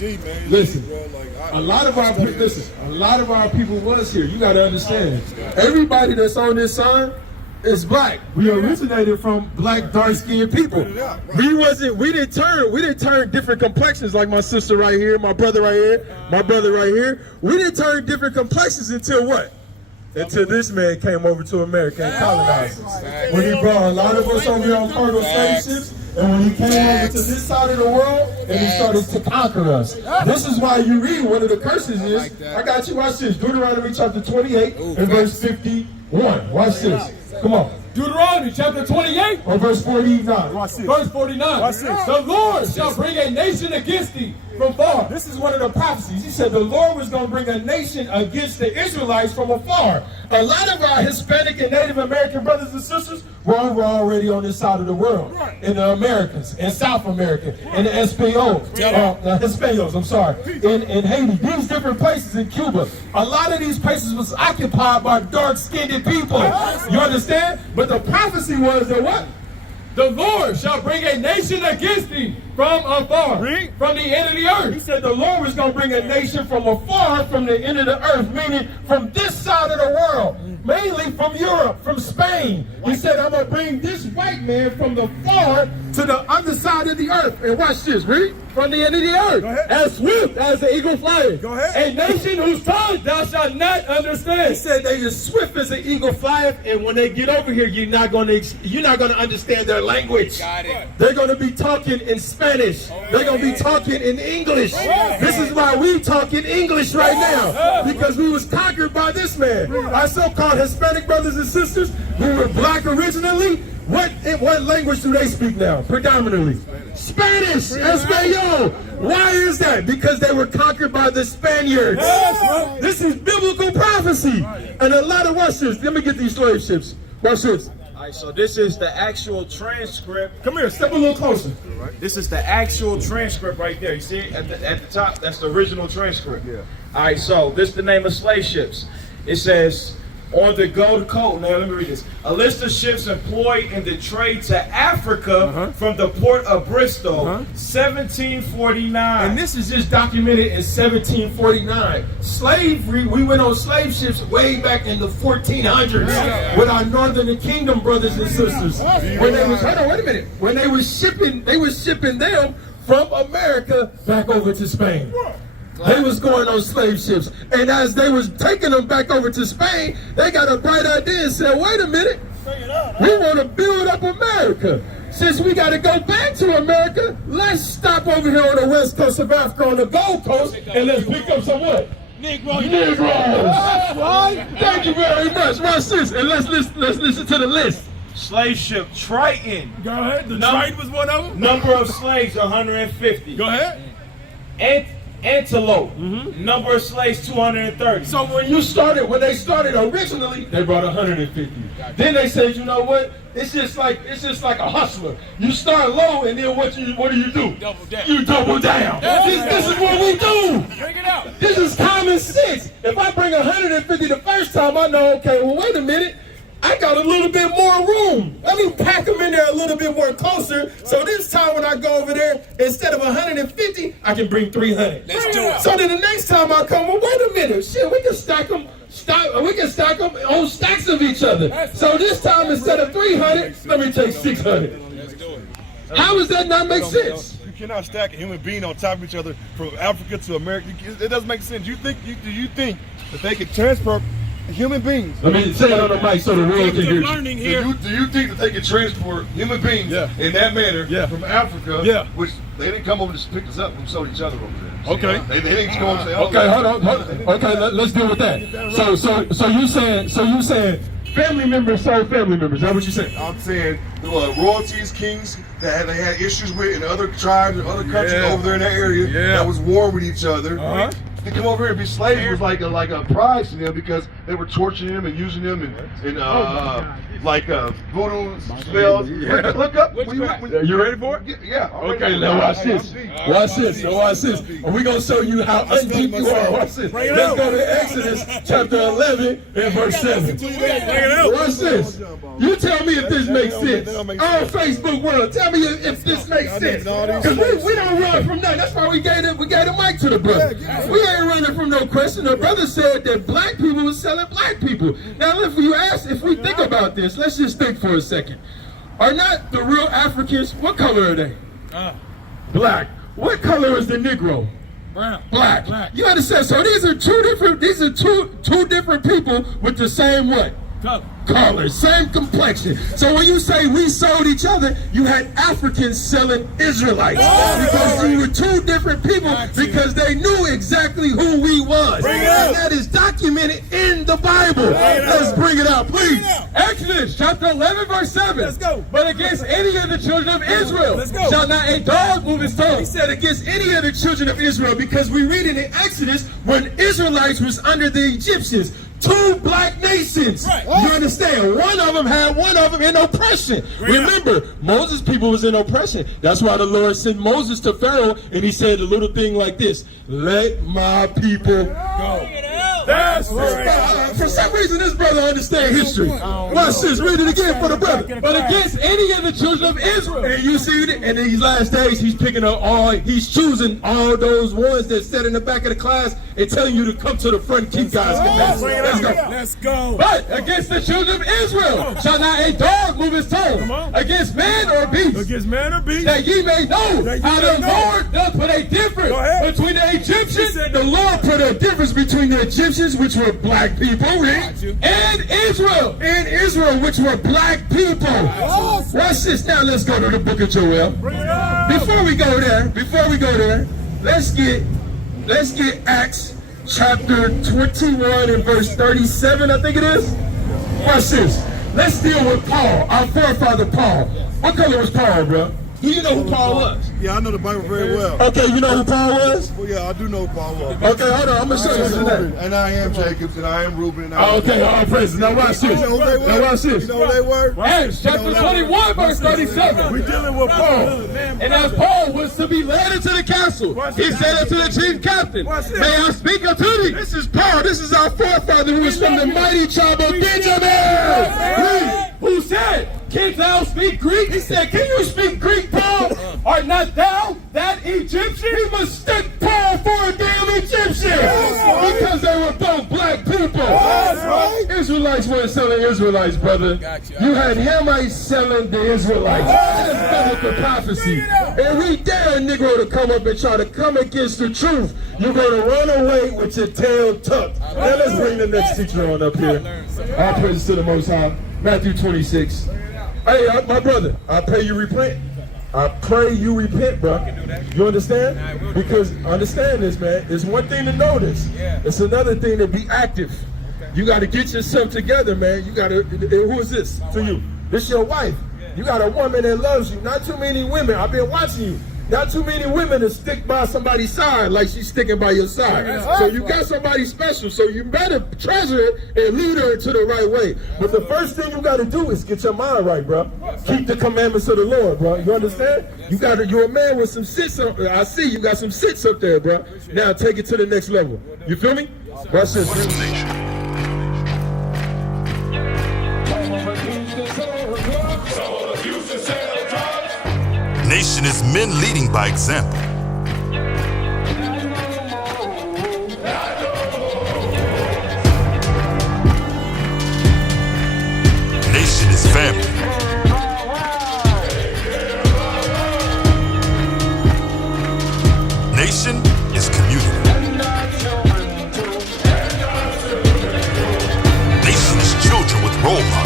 deep, man. Listen, Deep, bro. Like, a lot of our people was here. You got to understand. Everybody that's on this sign is black. We originated from black, dark-skinned people. We didn't turn different complexions like my sister right here, my brother right here, my brother right here. We didn't turn different complexions until what? Until this man came over to America and colonized us. When he brought a lot of us over here on cargo slave ships, and when he came over to this side of the world, and he started to conquer us. This is why you read one of the curses is, I got you, watch this, Deuteronomy chapter 28 and verse 51. Watch this. Come on. Deuteronomy chapter 28 or verse 49. Watch this. Verse 49. Watch this. The Lord shall bring a nation against thee from far. This is one of the prophecies. He said the Lord was going to bring a nation against the Israelites from afar. A lot of our Hispanic and Native American brothers and sisters were already on this side of the world. In the Americas, in South America, in the Hispanos, I'm sorry, in Haiti, these different places in Cuba. A lot of these places was occupied by dark-skinned people. You understand? But the prophecy was that what? The Lord shall bring a nation against thee from afar, from the end of the earth. He said the Lord was going to bring a nation from afar, from the end of the earth, meaning from this side of the world, mainly from Europe, from Spain. He said, I'm going to bring this white man from the far to the other side of the earth. And watch this, read. From the end of the earth, as swift as the eagle flying. Go ahead. A nation whose tongue thou shalt not understand. He said they are swift as an eagle flying, and when they get over here, you're not going to understand their language. Got it. They're going to be talking in Spanish. They're going to be talking in English. This is why we talk in English right now, because we was conquered by this man. Our so-called Hispanic brothers and sisters who were black originally, what language do they speak now? Predominantly Spanish, Espanol. Why is that? Because they were conquered by the Spaniards. This is biblical prophecy. And a lot of, watch this. Let me get these slave ships. Watch this. All right, so this is the actual transcript. Come here, step a little closer. This is the actual transcript right there. You see it at the top? That's the original transcript. Yeah. All right, so this is the name of slave ships. It says, on the Gold Coast, now let me read this. A list of ships employed in the trade to Africa from the port of Bristol, 1749. And this is just documented in 1749. Slavery, we went on slave ships way back in the 1400s with our Northern Kingdom brothers and sisters. When they was, hold on, wait a minute. When they was shipping them from America back over to Spain. They was going on slave ships. And as they was taking them back over to Spain, they got a bright idea and said, wait a minute, we want to build up America. Since we got to go back to America, let's stop over here on the west coast of Africa on the Gold Coast and let's pick up some what? Negroes. Thank you very much. Watch this. And let's listen to the list. Slave ship Triton. Go ahead. The Triton was one of them. Number of slaves, 150. Go ahead. Antelope. Number of slaves, 230. So when they started originally, they brought 150. Then they said, you know what? It's just like a hustler. You start low, and then what do you do? Double down. You double down. This is what we do. Bring it out. This is common sense. If I bring 150 the first time, I know, okay, well, wait a minute. I got a little bit more room. Let me pack them in there a little bit more closer. So this time when I go over there, instead of 150, I can bring 300. Let's do it. So then the next time I come, well, wait a minute. Shit, we can stack them on stacks of each other. So this time instead of 300, let me take 600. Let's do it. How does that not make sense? You cannot stack a human being on top of each other from Africa to America. It doesn't make sense. Do you think that they could transport human beings? Let me say it on the mic so the world can hear you. Learning here. Do you think that they could transport human beings in that manner from Africa, which they didn't come over to pick us up, we sold each other over there. Okay. They didn't come over and say, Okay, hold on. Okay, let's deal with that. So you saying family members sold family members? Is that what you saying? I'm saying royalties, kings that they had issues with in other tribes and other countries over there in that area that was war with each other. to come over here and be slaves was like a prize to them because they were torturing them and using them in voodoo spells. Look up. You ready for it? Yeah. Okay, now watch this. Watch this. So watch this. And we're gonna show you how undeep you are. Watch this. Let's go to Exodus chapter 11 and verse 7. Watch this. You tell me if this makes sense. On Facebook world, tell me if this makes sense. Because we don't run from nothing. That's why we gave the mic to the brother. We ain't running from no question. The brother said that black people was selling black people. Now, if we think about this, let's just think for a second. Are not the real Africans, what color are they? Black. What color is the Negro? Brown. Black. You understand? So these are two different people with the same what? Color, same complexion. So when you say we sold each other, you had Africans selling Israelites because you were two different people because they knew exactly who we was. And that is documented in the Bible. Let's bring it out, please. Exodus chapter 11 verse 7. Let's go. But against any of the children of Israel shall not a dog move his tongue. He said against any of the children of Israel because we read it in Exodus when Israelites was under the Egyptians. Two black nations. You understand? One of them had one of them in oppression. Remember, Moses' people was in oppression. That's why the Lord sent Moses to Pharaoh and he said a little thing like this: let my people go. That's right. For some reason, this brother understands history. Watch this. Read it again for the brother. But against any of the children of Israel. And you see it in these last days, he's picking up he's choosing all those ones that sat in the back of the class and telling you to come to the front and keep God's commandments. Let's go. But against the children of Israel shall not a dog move his tongue. Against man or beast. Against man or beast. That ye may know how the Lord does put a difference between the Egyptians. The Lord put a difference between the Egyptians, which were black people, and Israel. and Israel, which were black people. Watch this. Now let's go to the book of Joel. Before we go there, let's get Acts chapter 21 and verse 37, I think it is. Watch this. Let's deal with Paul, our forefather Paul. What color was Paul, bro? You know who Paul was? Yeah, I know the Bible very well. Okay, you know who Paul was? Well, yeah, I do know who Paul was. Okay, hold on. I'm going to show you something. And I am Jacobs, and I am Reuben, and I am... Okay, all praises. Now watch this. You know who they were? Now watch this. You know who they were? Acts chapter 21 verse 37. We dealing with Paul. And as Paul was to be led into the castle, he said unto the chief captain, may I speak unto thee? This is Paul. This is our forefather who is from the mighty tribe of Benjamin. Who said, canst thou speak Greek? He said, can you speak Greek, Paul? Art not thou that Egyptian? He mistook Paul for a damn Egyptian because they were both black people. Israelites weren't selling Israelites, brother. You had Hamites selling the Israelites. That is biblical prophecy. And we dare a Negro to come up and try to come against the truth. You're going to run away with your tail tucked. Now let's bring the next teacher on up here. All praises to the Most High. Matthew 26. Hey, my brother, I pray you repent. I pray you repent, bro. You understand? Because understand this, man. It's one thing to know this. It's another thing to be active. You got to get yourself together, man. You got to. Who is this to you? This your wife. You got a woman that loves you. Not too many women. I've been watching you. Not too many women to stick by somebody's side like she's sticking by your side. So you got somebody special. So you better treasure it and lead her to the right way. But the first thing you got to do is get your mind right, bro. Keep the commandments of the Lord, bro. You understand? You're a man with some sits up. I see you got some sits up there, bro. Now take it to the next level. You feel me? Watch this. Nation is men leading by example. Nation is family. Nation is community. Nation is children with role models.